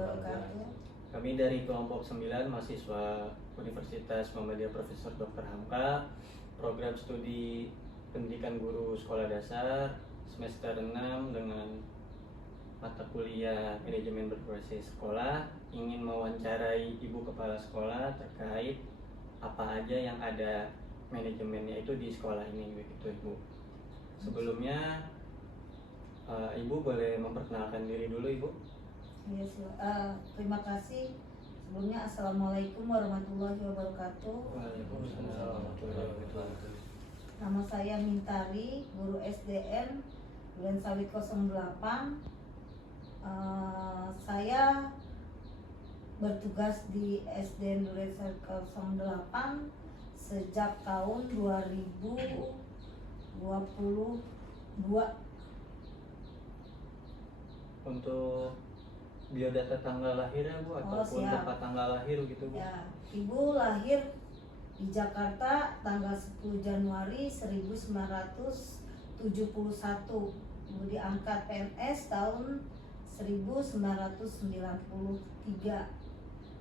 wabarakatuh. Kami dari kelompok 9 mahasiswa Universitas Muhammadiyah Profesor Dr. Hamka, program studi pendidikan guru sekolah dasar semester 6 dengan mata kuliah manajemen berbasis sekolah, ingin mewawancarai Ibu Kepala Sekolah terkait apa aja yang ada manajemennya itu di sekolah ini, begitu Ibu. Sebelumnya Ibu boleh memperkenalkan diri dulu, Ibu. Ya, terima kasih. Sebelumnya Assalamualaikum warahmatullahi wabarakatuh. Waalaikumsalam warahmatullahi wabarakatuh. Nama saya Mintari, guru SDN Duren Sawit 08. Saya bertugas di SDN Duren Sawit 08 sejak tahun 2022. Untuk biodata tanggal lahirnya Bu, ataupun siap. tempat tanggal lahir gitu Bu? Ya, Ibu lahir di Jakarta tanggal 10 Januari 1971. Ibu diangkat PNS tahun 1993.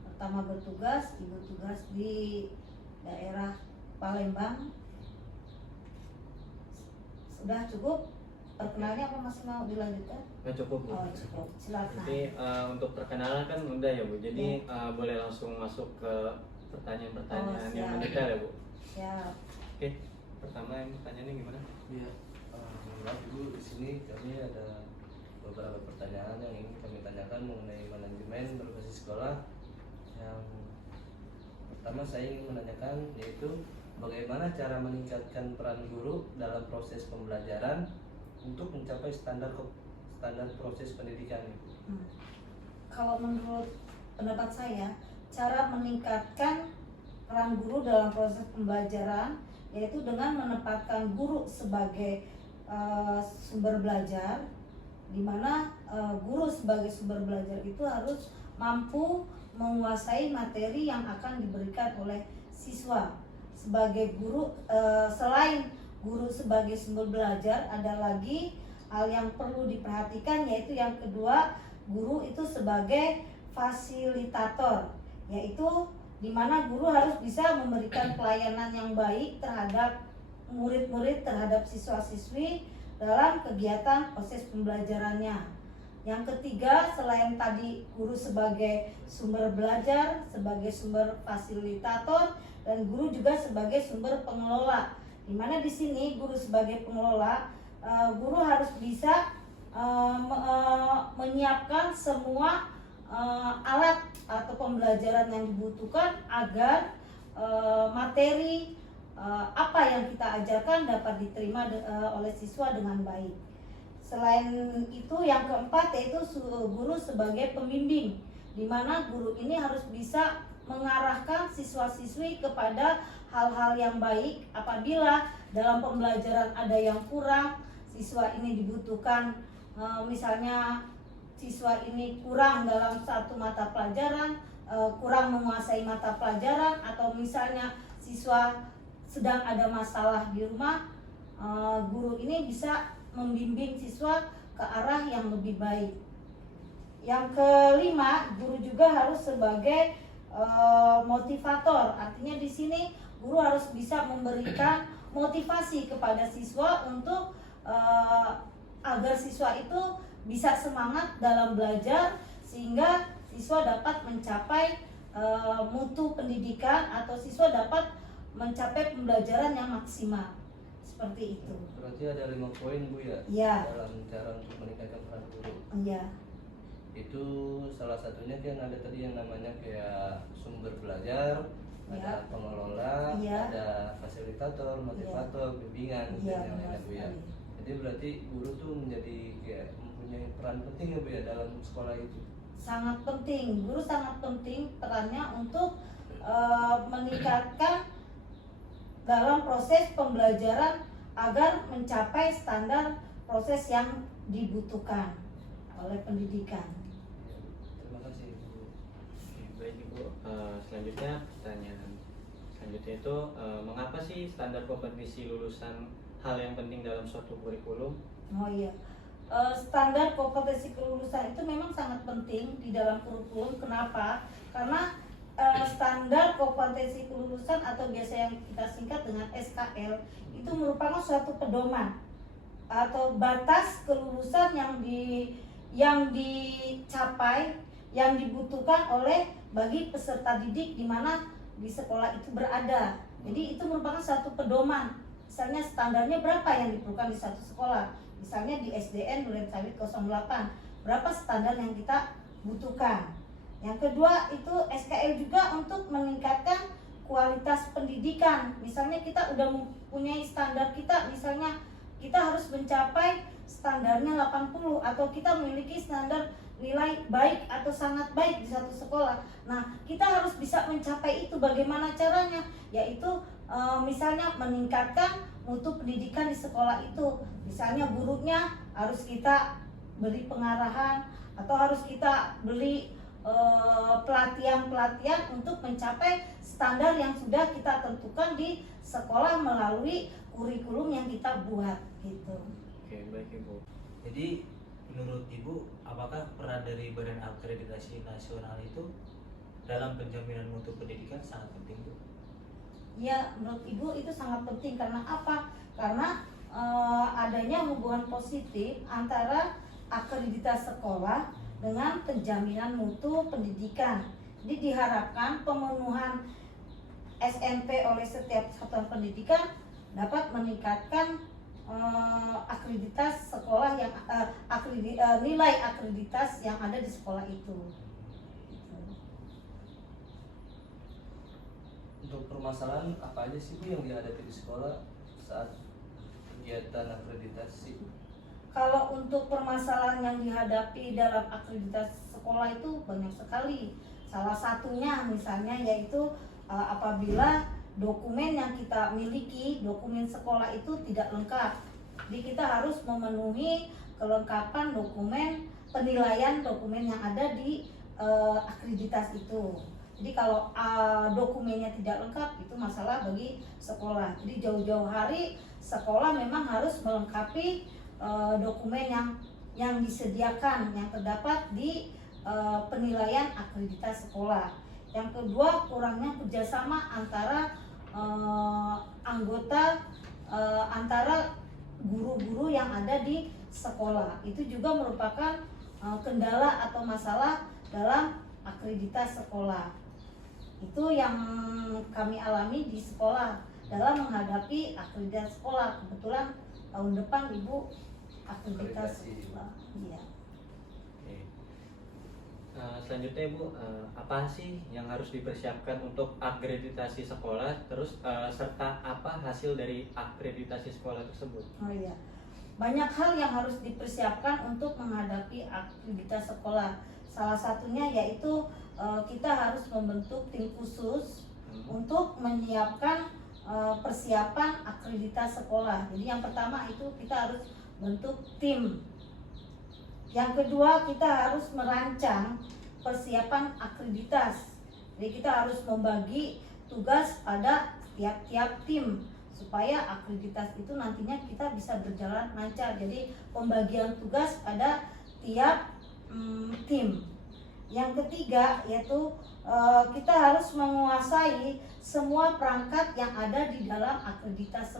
Pertama bertugas, Ibu tugas di daerah Palembang. Sudah cukup? Perkenalannya apa masih mau dilanjutkan? Cukup Bu. Oh, cukup. Silakan. Jadi untuk perkenalan kan udah ya Bu, jadi boleh langsung masuk ke pertanyaan-pertanyaan yang mendetail ya Bu. Siap. Oke, pertama yang pertanyaannya gimana? Iya, Ibu, di sini kami ada beberapa pertanyaan yang ingin kami tanyakan mengenai manajemen berbasis sekolah. Yang pertama saya ingin menanyakan yaitu bagaimana cara meningkatkan peran guru dalam proses pembelajaran untuk mencapai standar proses pendidikan itu. Kalau menurut pendapat saya, cara meningkatkan peran guru dalam proses pembelajaran yaitu dengan menempatkan guru sebagai sumber belajar, di mana guru sebagai sumber belajar itu harus mampu menguasai materi yang akan diberikan oleh siswa. Sebagai guru, selain guru sebagai sumber belajar, ada lagi hal yang perlu diperhatikan, yaitu yang kedua, guru itu sebagai fasilitator, yaitu di mana guru harus bisa memberikan pelayanan yang baik terhadap murid-murid, terhadap siswa-siswi dalam kegiatan proses pembelajarannya. Yang ketiga, selain tadi guru sebagai sumber belajar, sebagai sumber fasilitator, dan guru juga sebagai sumber pengelola. Di mana di sini guru sebagai pengelola, guru harus bisa menyiapkan semua alat atau pembelajaran yang dibutuhkan agar materi apa yang kita ajarkan dapat diterima oleh siswa dengan baik. Selain itu, yang keempat yaitu guru sebagai pembimbing, di mana guru ini harus bisa mengarahkan siswa-siswi kepada hal-hal yang baik. Apabila dalam pembelajaran ada yang kurang, siswa ini dibutuhkan, misalnya siswa ini kurang dalam satu mata pelajaran, kurang menguasai mata pelajaran, atau misalnya siswa sedang ada masalah di rumah, guru ini bisa membimbing siswa ke arah yang lebih baik. Yang kelima, guru juga harus sebagai motivator. Artinya di sini guru harus bisa memberikan motivasi kepada siswa untuk agar siswa itu bisa semangat dalam belajar, sehingga siswa dapat mencapai mutu pendidikan atau siswa dapat mencapai pembelajaran yang maksimal. Seperti itu. Berarti ada 5 poin Bu ya, dalam cara untuk meningkatkan peran guru. Iya. Itu salah satunya kan ada tadi yang namanya kayak sumber belajar, ada pengelola, ada fasilitator, motivator, bimbingan, dan yang lainnya Bu ya. Jadi berarti guru tuh menjadi kayak mempunyai peran penting ya Bu ya dalam sekolah itu. Sangat penting, guru sangat penting perannya untuk meningkatkan dalam proses pembelajaran agar mencapai standar proses yang dibutuhkan oleh pendidikan. Terima kasih Bu. Baik Ibu, selanjutnya pertanyaan selanjutnya itu mengapa sih standar kompetisi lulusan hal yang penting dalam suatu kurikulum? Oh iya, standar kompetensi kelulusan itu memang sangat penting di dalam kurikulum. Kenapa? Karena standar kompetensi kelulusan atau biasa yang kita singkat dengan SKL itu merupakan suatu pedoman atau batas kelulusan yang dicapai, yang dibutuhkan oleh bagi peserta didik di mana di sekolah itu berada. Jadi itu merupakan suatu pedoman. Misalnya standarnya berapa yang diperlukan di satu sekolah. Misalnya di SDN Durensawit 08, berapa standar yang kita butuhkan. Yang kedua itu SKL juga untuk meningkatkan kualitas pendidikan. Misalnya kita udah mempunyai standar kita, misalnya kita harus mencapai standarnya 80 atau kita memiliki standar nilai baik atau sangat baik di satu sekolah. Nah, kita harus bisa mencapai itu. Bagaimana caranya? Yaitu misalnya meningkatkan mutu pendidikan di sekolah itu. Misalnya gurunya harus kita beri pengarahan atau harus kita beri pelatihan-pelatihan untuk mencapai standar yang sudah kita tentukan di sekolah melalui kurikulum yang kita buat gitu. Oke, baik Ibu. Jadi menurut Ibu, apakah peran dari Badan Akreditasi Nasional itu dalam penjaminan mutu pendidikan sangat penting, Bu? Ya, menurut Ibu itu sangat penting. Karena apa? Karena adanya hubungan positif antara akreditas sekolah dengan penjaminan mutu pendidikan. Jadi diharapkan pemenuhan SNP oleh setiap satuan pendidikan dapat meningkatkan akreditas sekolah yang nilai akreditas yang ada di sekolah itu. Untuk permasalahan apa aja sih Bu yang dihadapi di sekolah saat kegiatan akreditasi? Kalau untuk permasalahan yang dihadapi dalam akreditas sekolah itu banyak sekali. Salah satunya misalnya yaitu apabila dokumen yang kita miliki, dokumen sekolah itu tidak lengkap. Jadi kita harus memenuhi kelengkapan dokumen, penilaian dokumen yang ada di akreditas itu. Jadi kalau dokumennya tidak lengkap itu masalah bagi sekolah. Jadi jauh-jauh hari sekolah memang harus melengkapi dokumen yang disediakan, yang terdapat di penilaian akreditas sekolah. Yang kedua, kurangnya kerjasama antara anggota antara guru-guru yang ada di sekolah. Itu juga merupakan kendala atau masalah dalam akreditas sekolah. Itu yang kami alami di sekolah dalam menghadapi akreditas sekolah. Kebetulan tahun depan Ibu akreditas sekolah. Iya. Oke. Selanjutnya Ibu, apa sih yang harus dipersiapkan untuk akreditasi sekolah, terus serta apa hasil dari akreditasi sekolah tersebut? Oh iya, banyak hal yang harus dipersiapkan untuk menghadapi akreditasi sekolah. Salah satunya yaitu kita harus membentuk tim khusus untuk menyiapkan persiapan akreditasi sekolah. Jadi yang pertama itu kita harus bentuk tim. Yang kedua, kita harus merancang persiapan akreditas. Jadi kita harus membagi tugas pada tiap-tiap tim supaya akreditas itu nantinya kita bisa berjalan lancar. Jadi pembagian tugas pada tiap tim. Yang ketiga yaitu kita harus menguasai semua perangkat yang ada di dalam akreditas.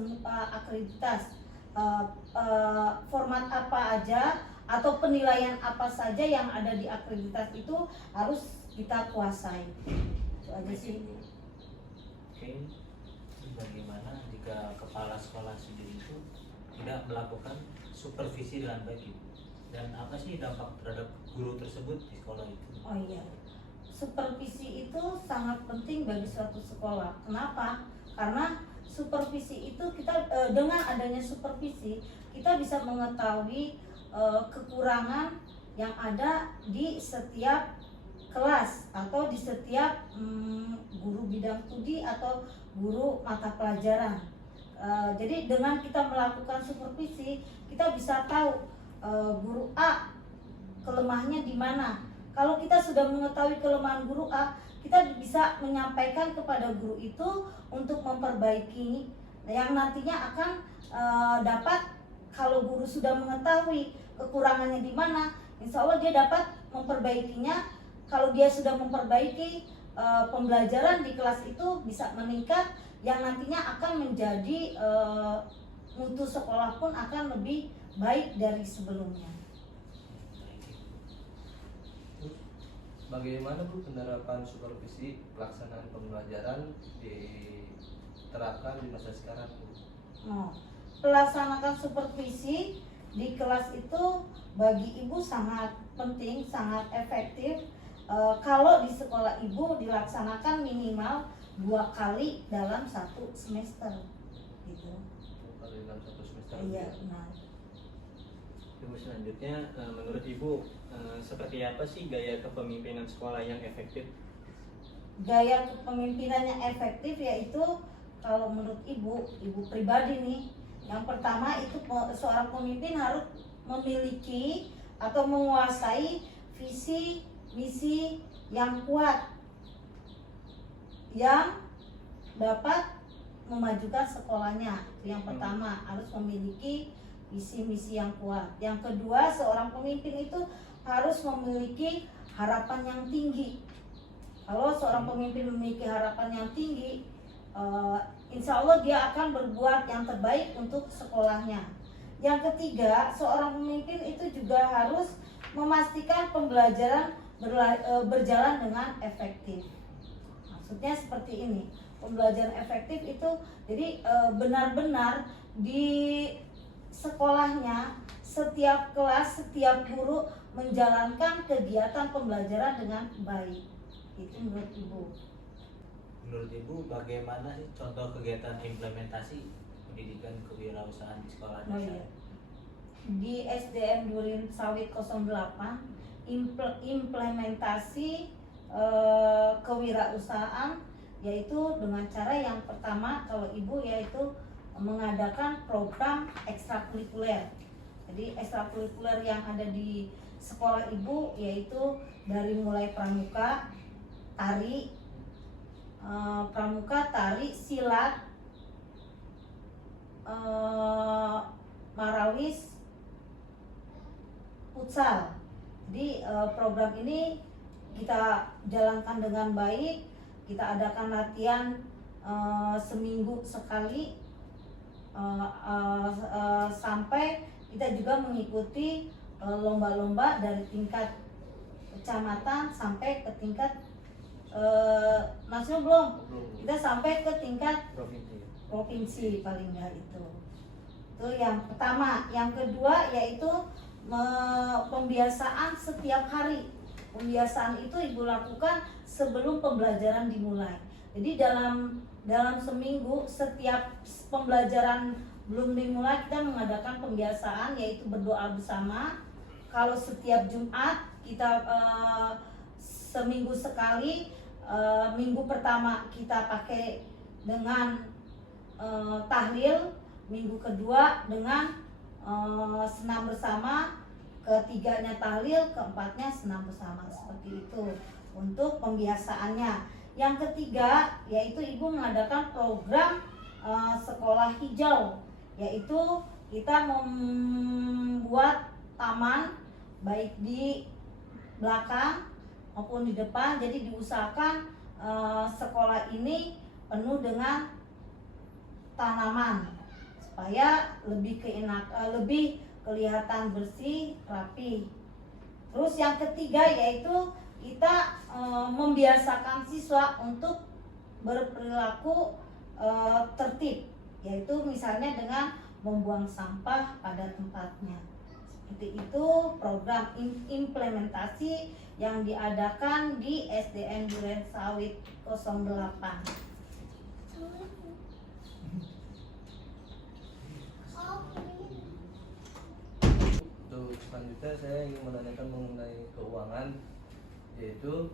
Format apa aja atau penilaian apa saja yang ada di akreditas itu harus kita kuasai. Itu aja sih. Oke. Bagaimana jika kepala sekolah sendiri itu tidak melakukan supervisi dengan baik, Ibu? Dan apa sih dampak terhadap guru tersebut di sekolah itu? Oh iya, supervisi itu sangat penting bagi suatu sekolah. Kenapa? Karena supervisi itu kita dengan adanya supervisi kita bisa mengetahui kekurangan yang ada di setiap kelas atau di setiap guru bidang studi atau guru mata pelajaran. Jadi dengan kita melakukan supervisi kita bisa tahu guru A kelemahannya di mana. Kalau kita sudah mengetahui kelemahan guru A, kita bisa menyampaikan kepada guru itu untuk memperbaiki yang nantinya akan dapat kalau guru sudah mengetahui kekurangannya di mana, insya Allah dia dapat memperbaikinya. Kalau dia sudah memperbaiki, pembelajaran di kelas itu bisa meningkat, yang nantinya akan menjadi mutu sekolah pun akan lebih baik dari sebelumnya. Bagaimana Bu penerapan supervisi pelaksanaan pembelajaran diterapkan di masa sekarang Bu? Pelaksanakan supervisi di kelas itu bagi ibu sangat penting, sangat efektif. Kalau di sekolah ibu dilaksanakan minimal 2 kali dalam 1 semester, gitu. 2 kali dalam 1 semester. Iya, benar. Ibu selanjutnya, menurut Ibu seperti apa sih gaya kepemimpinan sekolah yang efektif? Gaya kepemimpinannya efektif yaitu kalau menurut ibu pribadi nih, yang pertama itu seorang pemimpin harus memiliki atau menguasai visi misi yang kuat yang dapat memajukan sekolahnya. Itu yang pertama, harus memiliki visi misi yang kuat. Yang kedua, seorang pemimpin itu harus memiliki harapan yang tinggi. Kalau seorang pemimpin memiliki harapan yang tinggi, insya Allah dia akan berbuat yang terbaik untuk sekolahnya. Yang ketiga, seorang pemimpin itu juga harus memastikan pembelajaran berjalan dengan efektif. Maksudnya seperti ini, pembelajaran efektif itu jadi benar-benar di sekolahnya setiap kelas, setiap guru menjalankan kegiatan pembelajaran dengan baik. Itu menurut Ibu. Menurut Ibu bagaimana sih contoh kegiatan implementasi pendidikan kewirausahaan di sekolah dasar? iya. Di SDN Durin Sawit 08 implementasi kewirausahaan yaitu dengan cara yang pertama kalau Ibu yaitu mengadakan program ekstrakurikuler. Jadi ekstrakurikuler yang ada di sekolah Ibu yaitu dari mulai pramuka, tari, silat, marawis, futsal. Jadi program ini kita jalankan dengan baik. Kita adakan latihan seminggu sekali sampai kita juga mengikuti lomba-lomba dari tingkat kecamatan sampai ke tingkat nasional belum. Kita sampai ke tingkat provinsi paling nggak itu. Itu yang pertama. Yang kedua yaitu pembiasaan setiap hari. Pembiasaan itu Ibu lakukan sebelum pembelajaran dimulai. Jadi dalam seminggu setiap pembelajaran belum dimulai kita mengadakan pembiasaan yaitu berdoa bersama. Kalau setiap Jumat kita seminggu sekali, minggu pertama kita pakai dengan tahlil, minggu kedua dengan senam bersama, ketiganya tahlil, keempatnya senam bersama. Seperti itu untuk pembiasaannya. Yang ketiga yaitu Ibu mengadakan program sekolah hijau, yaitu kita membuat taman baik di belakang maupun di depan. Jadi diusahakan sekolah ini penuh dengan tanaman supaya lebih kelihatan bersih, rapi. Terus yang ketiga yaitu kita membiasakan siswa untuk berperilaku tertib, yaitu misalnya dengan membuang sampah pada tempatnya. Seperti itu program implementasi yang diadakan di SDN Duren Sawit 08. Untuk selanjutnya saya ingin menanyakan mengenai keuangan, yaitu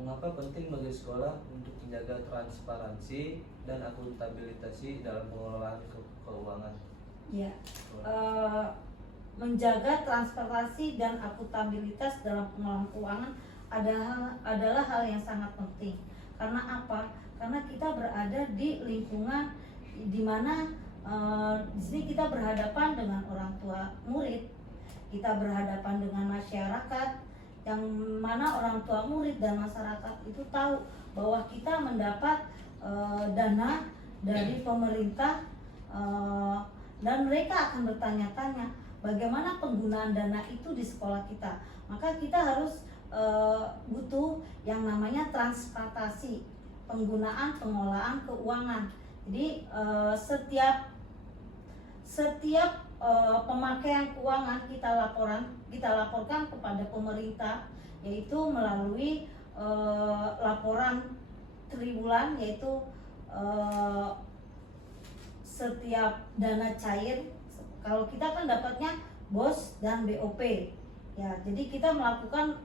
mengapa penting bagi sekolah untuk menjaga transparansi dan akuntabilitas dalam pengelolaan keuangan? Ya, menjaga transparansi dan akuntabilitas dalam pengelolaan keuangan adalah hal yang sangat penting. Karena apa? Karena kita berada di lingkungan di mana di sini kita berhadapan dengan orang tua murid, kita berhadapan dengan masyarakat, yang mana orang tua murid dan masyarakat itu tahu bahwa kita mendapat dana dari pemerintah, dan mereka akan bertanya-tanya bagaimana penggunaan dana itu di sekolah kita. Maka kita harus butuh yang namanya transparansi penggunaan pengelolaan keuangan. Jadi setiap pemakaian keuangan kita laporkan kepada pemerintah, yaitu melalui laporan triwulan, yaitu setiap dana cair. Kalau kita kan dapatnya BOS dan BOP ya, jadi kita melakukan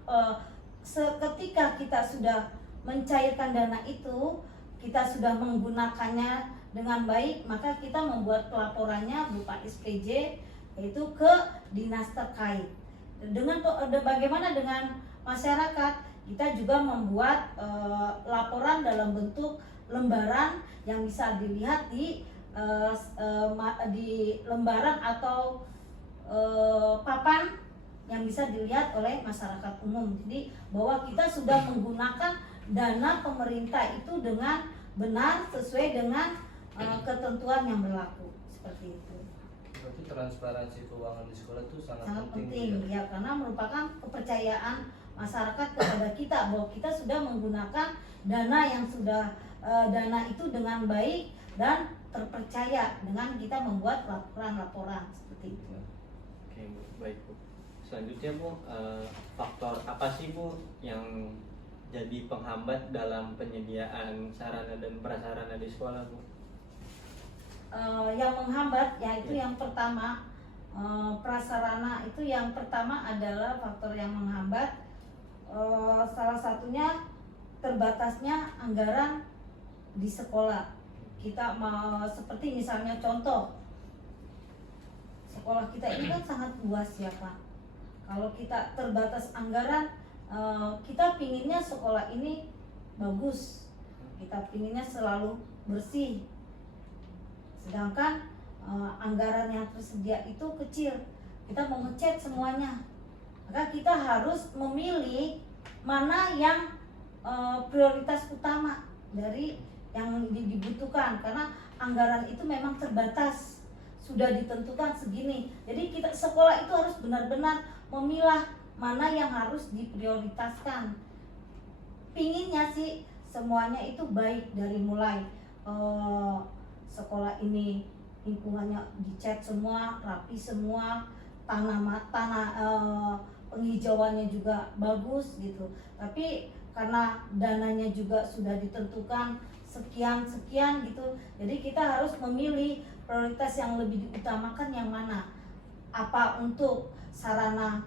seketika kita sudah mencairkan dana itu, kita sudah menggunakannya dengan baik, maka kita membuat pelaporannya berupa SPJ, yaitu ke dinas terkait. Bagaimana dengan masyarakat, kita juga membuat laporan dalam bentuk lembaran yang bisa dilihat di lembaran atau papan yang bisa dilihat oleh masyarakat umum. Jadi bahwa kita sudah menggunakan dana pemerintah itu dengan benar sesuai dengan ketentuan yang berlaku, seperti itu. Berarti transparansi keuangan di sekolah itu sangat penting ya, karena merupakan kepercayaan masyarakat kepada kita bahwa kita sudah menggunakan dana yang sudah dana itu dengan baik dan terpercaya dengan kita membuat laporan-laporan seperti itu. Oke Bu, baik Bu. Selanjutnya Bu, faktor apa sih Bu yang jadi penghambat dalam penyediaan sarana dan prasarana di sekolah Bu? Yang menghambat yaitu yang pertama, prasarana itu yang pertama adalah faktor yang menghambat, salah satunya terbatasnya anggaran di sekolah. Kita mau seperti misalnya contoh, sekolah kita ini kan sangat luas ya Pak. Kalau kita terbatas anggaran, kita pinginnya sekolah ini bagus, kita pinginnya selalu bersih, sedangkan anggaran yang tersedia itu kecil, kita mau ngecat semuanya. Maka kita harus memilih mana yang prioritas utama dari yang dibutuhkan, karena anggaran itu memang terbatas, sudah ditentukan segini. Jadi kita sekolah itu harus benar-benar memilah mana yang harus diprioritaskan. Pinginnya sih semuanya itu baik, dari mulai sekolah ini lingkungannya dicat semua, rapi semua, tanah penghijauannya juga bagus gitu. Tapi karena dananya juga sudah ditentukan sekian gitu, jadi kita harus memilih prioritas yang lebih diutamakan yang mana. Apa untuk sarana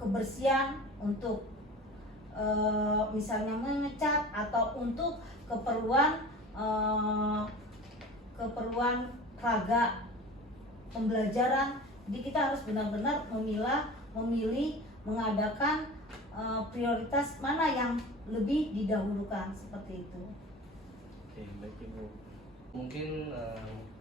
kebersihan, untuk misalnya mengecat, atau untuk keperluan raga pembelajaran. Jadi kita harus benar-benar memilih mengadakan prioritas mana yang lebih didahulukan, seperti itu. Oke, baik Ibu. Mungkin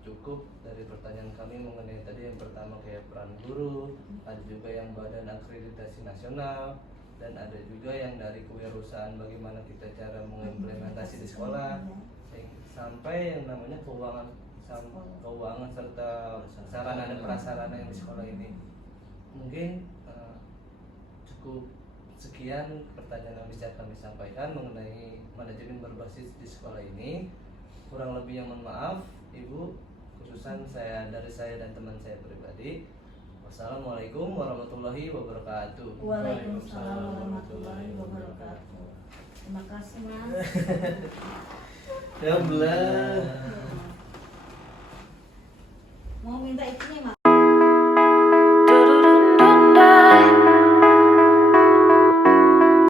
cukup dari pertanyaan kami mengenai tadi yang pertama kayak peran guru, ada juga yang badan akreditasi nasional, dan ada juga yang dari kewirausahaan bagaimana kita cara mengimplementasi di sekolah, sampai yang namanya keuangan serta sarana dan prasarana yang di sekolah ini. Mungkin cukup sekian pertanyaan yang bisa kami sampaikan mengenai manajemen berbasis di sekolah ini. Kurang lebih yang mohon maaf Ibu, khususan dari saya dan teman saya pribadi. Wassalamualaikum warahmatullahi wabarakatuh. Waalaikumsalam warahmatullahi wabarakatuh. Terima kasih Mas. Ya belah. Mau minta itunya Mas?